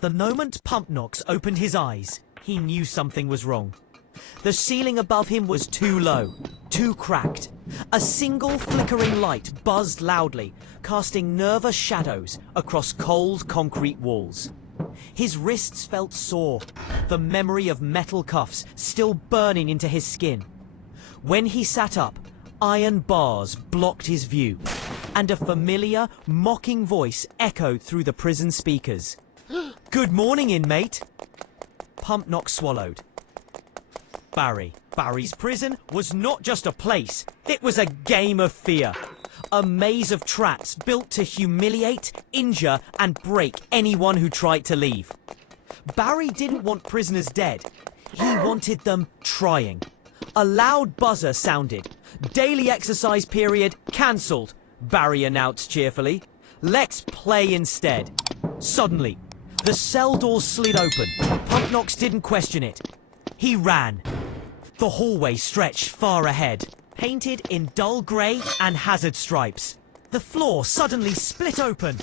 The moment Pumpnox opened his eyes, he knew something was wrong. The ceiling above him was too low, too cracked. A single flickering light buzzed loudly, casting nervous shadows across cold concrete walls. His wrists felt sore, the memory of metal cuffs still burning into his skin. When he sat up, iron bars blocked his view, and a familiar, mocking voice echoed through the prison speakers. "Good morning, inmate." Pumpnox swallowed. Barry's prison was not just a place, it was a game of fear. A maze of traps built to humiliate, injure, and break anyone who tried to leave. Barry didn't want prisoners dead. He wanted them trying. A loud buzzer sounded. "Daily exercise period cancelled," Barry announced cheerfully. "Let's play instead." Suddenly, the cell door slid open. Pumpnox didn't question it. He ran. The hallway stretched far ahead, painted in dull grey and hazard stripes. The floor suddenly split open,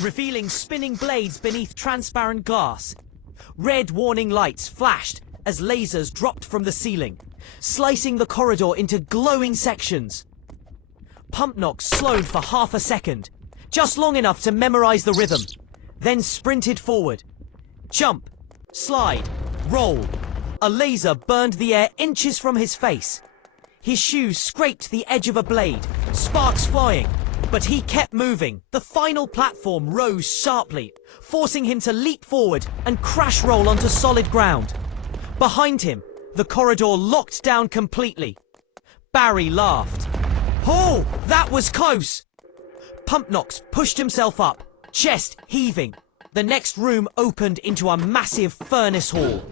revealing spinning blades beneath transparent glass. Red warning lights flashed as lasers dropped from the ceiling, slicing the corridor into glowing sections. Pumpnox slowed for half a second, just long enough to memorize the rhythm, then sprinted forward. Jump, slide, roll. A laser burned the air inches from his face. His shoes scraped the edge of a blade, sparks flying, but he kept moving. The final platform rose sharply, forcing him to leap forward and crash roll onto solid ground. Behind him, the corridor locked down completely. Barry laughed. "Oh, that was close!" Pumpnox pushed himself up, chest heaving. The next room opened into a massive furnace hall.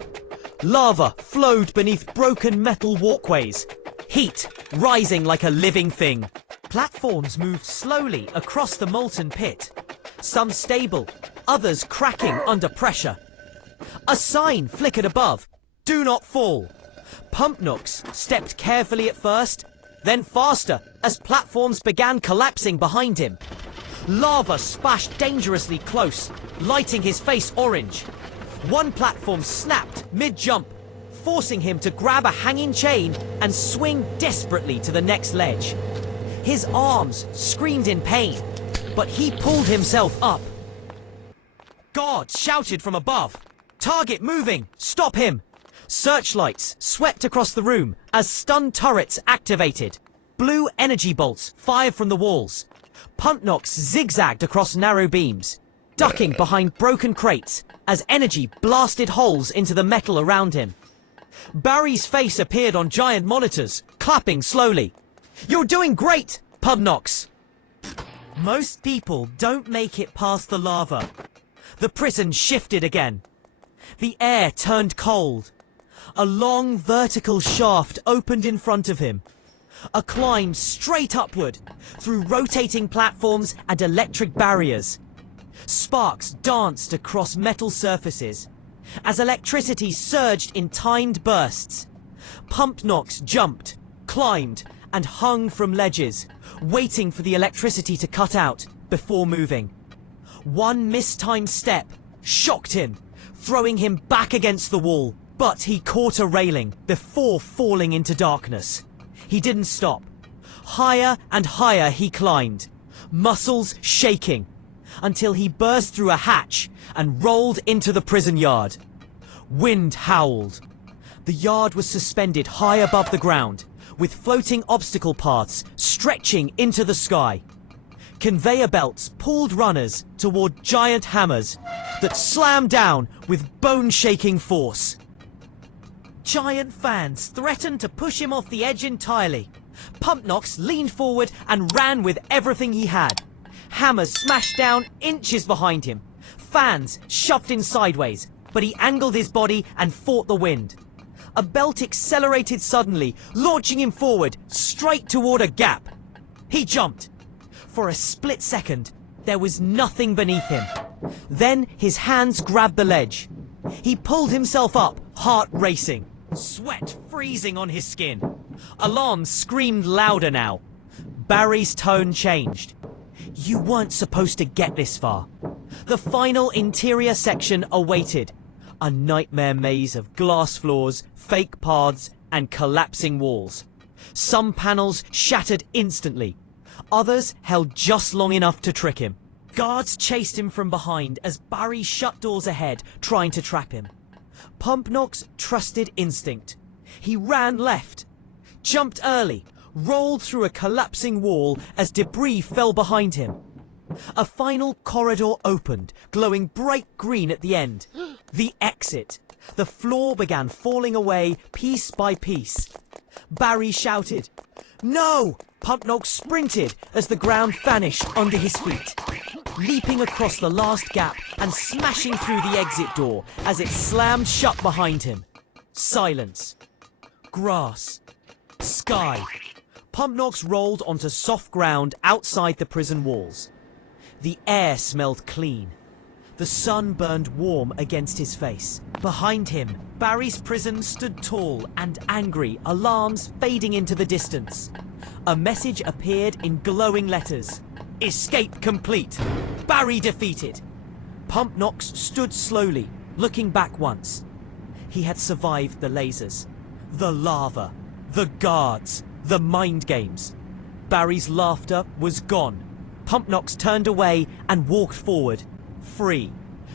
Lava flowed beneath broken metal walkways, heat rising like a living thing. Platforms moved slowly across the molten pit, some stable, others cracking under pressure. A sign flickered above, "Do not fall." Pumpnox stepped carefully at first, then faster as platforms began collapsing behind him. Lava splashed dangerously close, lighting his face orange. One platform snapped mid-jump, forcing him to grab a hanging chain and swing desperately to the next ledge. His arms screamed in pain, but he pulled himself up. Guards shouted from above, "Target moving! Stop him!" Searchlights swept across the room as stun turrets activated. Blue energy bolts fired from the walls. Pumpnox zigzagged across narrow beams, ducking behind broken crates as energy blasted holes into the metal around him. Barry's face appeared on giant monitors, clapping slowly. "You're doing great, Pumpnox!" Most people don't make it past the lava. The prison shifted again. The air turned cold. A long vertical shaft opened in front of him. A climb straight upward, through rotating platforms and electric barriers. Sparks danced across metal surfaces, as electricity surged in timed bursts. Pumpnox jumped, climbed, and hung from ledges, waiting for the electricity to cut out before moving. One mistimed step shocked him, throwing him back against the wall, but he caught a railing before falling into darkness. He didn't stop. Higher and higher he climbed, muscles shaking, until he burst through a hatch and rolled into the prison yard. Wind howled. The yard was suspended high above the ground, with floating obstacle paths stretching into the sky. Conveyor belts pulled runners toward giant hammers that slammed down with bone-shaking force. Giant fans threatened to push him off the edge entirely. Pumpnox leaned forward and ran with everything he had. Hammers smashed down inches behind him. Fans shoved in sideways, but he angled his body and fought the wind. A belt accelerated suddenly, launching him forward, straight toward a gap. He jumped. For a split second, there was nothing beneath him. Then his hands grabbed the ledge. He pulled himself up, heart racing, sweat freezing on his skin. Alarms screamed louder now. Barry's tone changed. "You weren't supposed to get this far. The final interior section awaited. A nightmare maze of glass floors, fake paths, and collapsing walls. Some panels shattered instantly. Others held just long enough to trick him. Guards chased him from behind as Barry shut doors ahead, trying to trap him. Pumpnox trusted instinct. He ran left, jumped early, rolled through a collapsing wall as debris fell behind him. A final corridor opened, glowing bright green at the end. The exit. The floor began falling away piece by piece. Barry shouted, "No!" Pumpnox sprinted as the ground vanished under his feet, leaping across the last gap and smashing through the exit door as it slammed shut behind him. Silence. Grass. Sky. Pumpnox rolled onto soft ground outside the prison walls. The air smelled clean. The sun burned warm against his face. Behind him, Barry's prison stood tall and angry, alarms fading into the distance. A message appeared in glowing letters. Escape complete. Barry defeated. Pumpnox stood slowly, looking back once. He had survived the lasers, the lava, the guards, the mind games. Barry's laughter was gone. Pumpnox turned away and walked forward, free,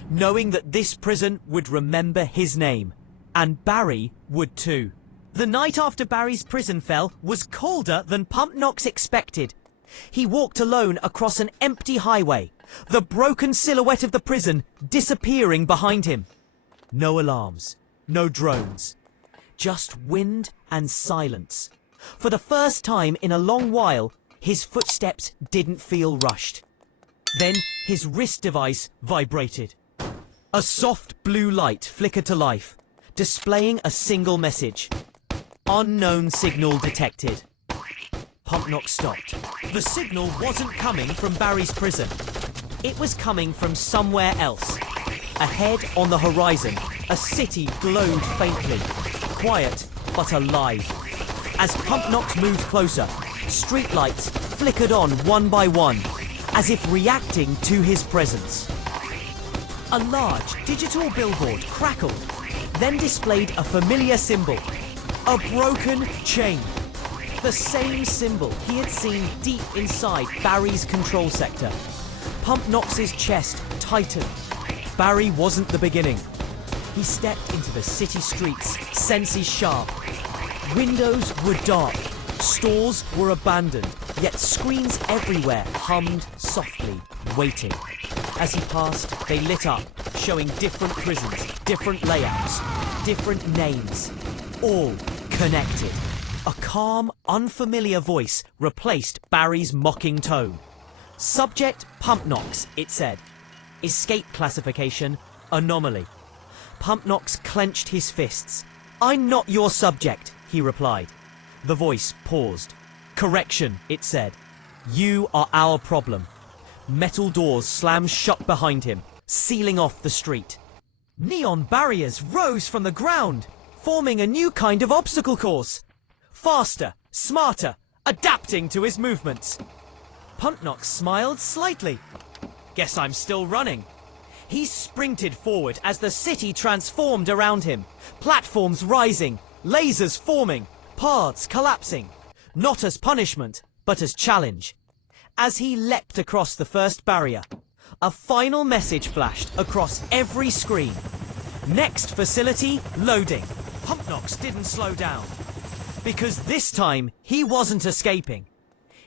knowing that this prison would remember his name. And Barry would too. The night after Barry's prison fell was colder than Pumpnox expected. He walked alone across an empty highway, the broken silhouette of the prison disappearing behind him. No alarms, no drones, just wind and silence. For the first time in a long while, his footsteps didn't feel rushed. Then his wrist device vibrated. A soft blue light flickered to life, displaying a single message. Unknown signal detected. Pumpnox stopped. The signal wasn't coming from Barry's prison. It was coming from somewhere else. Ahead on the horizon, a city glowed faintly, quiet but alive. As Pumpnox moved closer, streetlights flickered on one by one, as if reacting to his presence. A large digital billboard crackled, then displayed a familiar symbol. A broken chain. The same symbol he had seen deep inside Barry's control sector. Pumpnox's chest tightened. Barry wasn't the beginning. He stepped into the city streets, senses sharp. Windows were dark. Stores were abandoned, yet screens everywhere hummed softly, waiting. As he passed, they lit up, showing different prisons, different layouts, different names, all connected. A calm, unfamiliar voice replaced Barry's mocking tone. Subject Pumpnox, it said. Escape classification, anomaly. Pumpnox clenched his fists. "I'm not your subject," he replied. The voice paused. "Correction," it said. "You are our problem." Metal doors slammed shut behind him, sealing off the street. Neon barriers rose from the ground, forming a new kind of obstacle course. Faster, smarter, adapting to his movements. Pumpnox smiled slightly. "Guess I'm still running." He sprinted forward as the city transformed around him. Platforms rising, lasers forming, paths collapsing. Not as punishment, but as challenge. As he leapt across the first barrier, a final message flashed across every screen. Next facility loading. Pumpnox didn't slow down. Because this time, he wasn't escaping.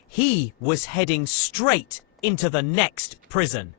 He was heading straight into the next prison.